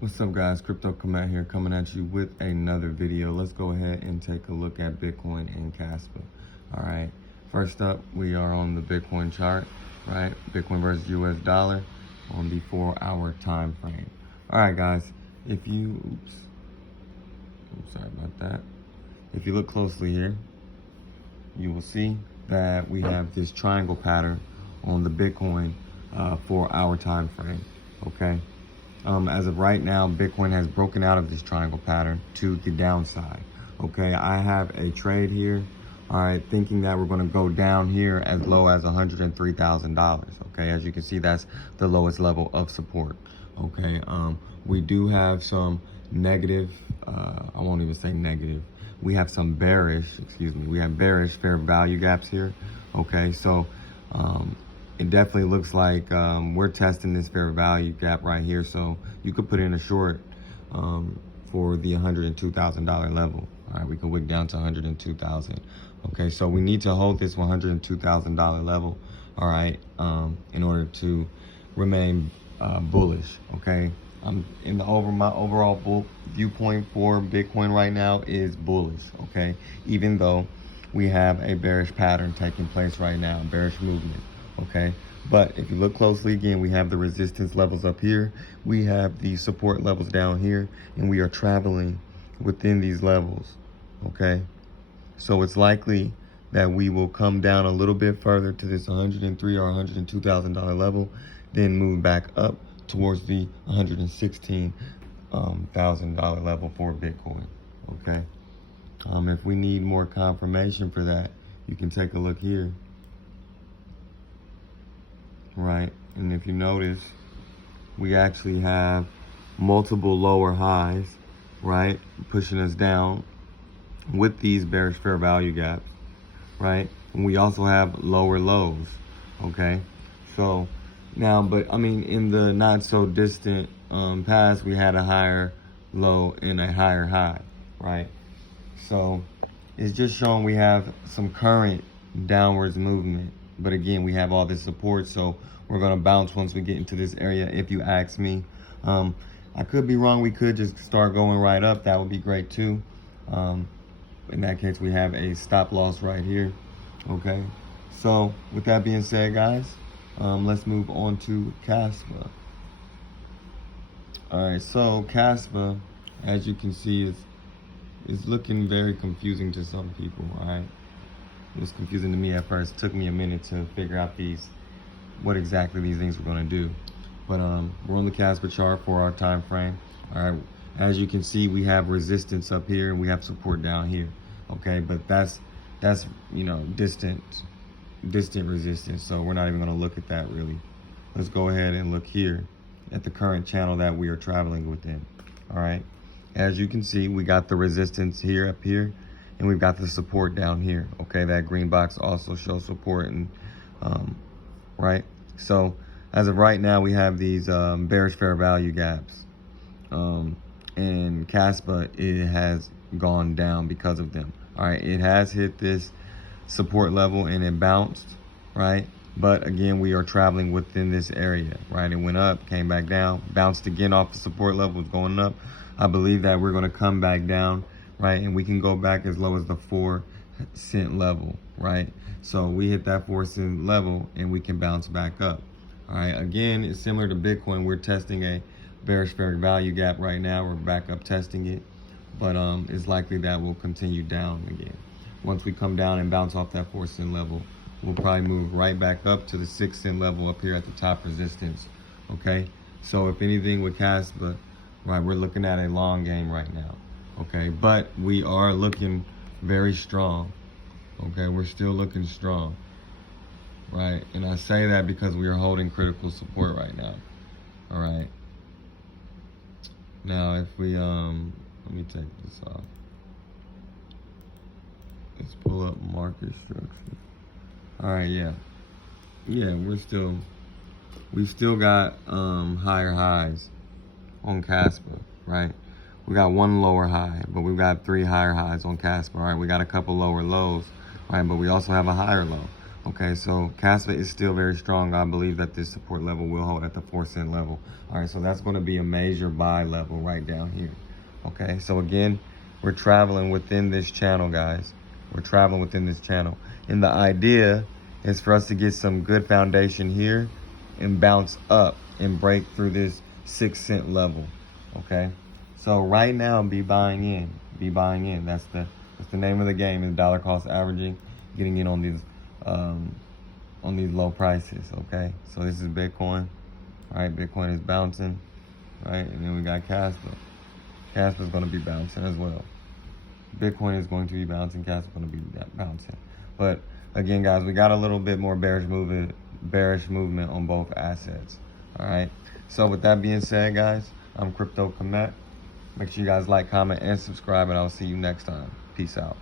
What's up, guys? Crypto Command here, coming at you with another video. Let's go ahead and take a look at Bitcoin and Kaspa. All right, first up, we are on the Bitcoin chart, right? Bitcoin versus US dollar on the 4-hour time frame. All right, guys, if you I'm sorry about that. If you look closely here, you will see that we have this triangle pattern on the Bitcoin 4-hour time frame. Okay. As of right now, Bitcoin has broken out of this triangle pattern to the downside. Okay, I have a trade here, all right, thinking that we're going to go down here as low as $103,000. Okay, as you can see, that's the lowest level of support. Okay, we do have some negative, I won't even say negative. We have some bearish, we have bearish fair value gaps here. Okay, so it definitely looks like we're testing this fair value gap right here. So you could put in a short for the $102,000 level. All right, we can wick down to 102,000. Okay, so we need to hold this $102,000 level. All right, in order to remain bullish. Okay, my overall viewpoint for Bitcoin right now is bullish. Okay, even though we have a bearish pattern taking place right now, bearish movement. Okay, but if you look closely again, we have the resistance levels up here, we have the support levels down here, and we are traveling within these levels. Okay, so it's likely that we will come down a little bit further to this 103 or $102,000 level, then move back up towards the $116,000 level for Bitcoin. Okay, if we need more confirmation for that, you can take a look here. Right, and if you notice, we actually have multiple lower highs, right, pushing us down with these bearish fair value gaps, right? And we also have lower lows. Okay, so now, but I mean, in the not so distant past, we had a higher low and a higher high, right? So it's just showing we have some current downwards movement. But again, we have all this support, so we're going to bounce once we get into this area, if you ask me. I could be wrong. We could just start going right up. That would be great, too. In that case, we have a stop loss right here. Okay. So with that being said, guys, let's move on to Kaspa. All right. So Kaspa, as you can see, is looking very confusing to some people. All right. It was confusing to me at first. It took me a minute to figure out what exactly these things were going to do. But we're on the Kaspa chart for our time frame. All right, as you can see, we have resistance up here and we have support down here. Okay, but that's distant resistance. So we're not even going to look at that really. Let's go ahead and look here at the current channel that we are traveling within. All right, as you can see, we got the resistance here up here, and we've got the support down here. Okay, that green box also shows support, and right. So as of right now, we have these bearish fair value gaps, and Kaspa, it has gone down because of them. All right, it has hit this support level and it bounced, right? But again, we are traveling within this area, right? It went up, came back down, bounced again off the support level, was going up. I believe that we're going to come back down, right? And we can go back as low as the 4-cent level, right? So we hit that 4-cent level and we can bounce back up. All right, again, it's similar to Bitcoin. We're testing a bearish fair value gap right now. We're back up testing it, but it's likely that we'll continue down again. Once we come down and bounce off that 4-cent level, we'll probably move right back up to the 6-cent level up here at the top resistance. Okay, so if anything with Kaspa, right, we're looking at a long game right now. Okay, but we are looking very strong. Okay, we're still looking strong, right? And I say that because we are holding critical support right now. All right. Now, if we let me take this off. Let's pull up market structure. All right, yeah, we've still got higher highs on Kaspa, right? We got one lower high, but we've got 3 higher highs on Kaspa, right? We got a couple lower lows, right? But we also have a higher low. Okay, so Kaspa is still very strong. I believe that this support level will hold at the 4 cent level. All right, so that's going to be a major buy level right down here. Okay, so again, we're traveling within this channel, guys. We're traveling within this channel. And the idea is for us to get some good foundation here and bounce up and break through this 6 cent level. Okay, so right now, be buying in. Be buying in. That's the name of the game, is dollar cost averaging, getting in on these low prices. Okay, so this is Bitcoin. All right, Bitcoin is bouncing, right? And then we got Kaspa. Kaspa is going to be bouncing as well. Bitcoin is going to be bouncing. Kaspa is going to be bouncing. But again, guys, we got a little bit more bearish movement on both assets. All right. So with that being said, guys, I'm Crypto Komet. Make sure you guys like, comment, and subscribe, and I'll see you next time. Peace out.